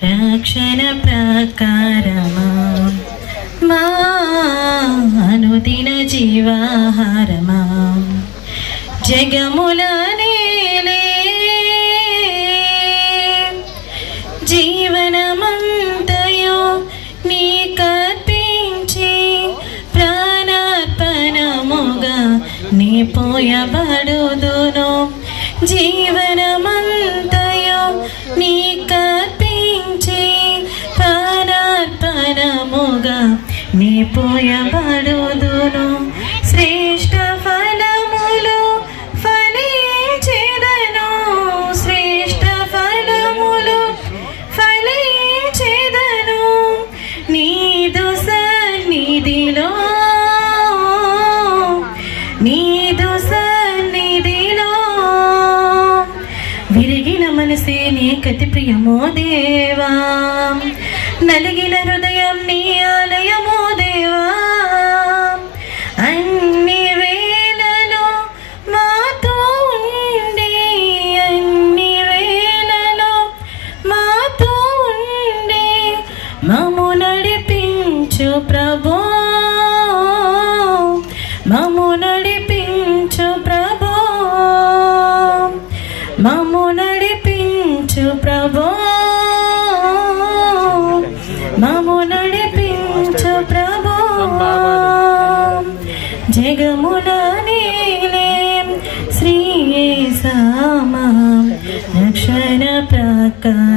రక్షణ ప్రకారమా మా అనుదిన జీవాహారమా జగముల నేలే జీవనమంతయు నీ కర్పించి ప్రాణార్పణముగా నీ పోయబడుదును జీవనమంతయు నీ కర్పించి ప్రాణార్పణముగా నీ పోయబడుదును శ్రేష్ఠ ఫలములు ఫలించెదను శ్రేష్ఠ ఫలములు ఫలించెదను నీదు సన్నిధిలో నీదు సన్నిధిలో విరిగిన మనసే నీ కతి ప్రియమో దేవా నలిగిన హృదయం నీ ఆలయమో దేవా అన్ని వేళలో మాతో ఉండి అన్ని వేళలో మాతో ఉండి మమ్ము నడిపించు ప్రభో మమ్ము నడిపించు ప్రభో మమ్ము నడిపించు ప్రభో మమ్ము నడిపించు ప్రభో జగముల నీలే శ్రీ యేసమా రక్షణ ప్రకారమా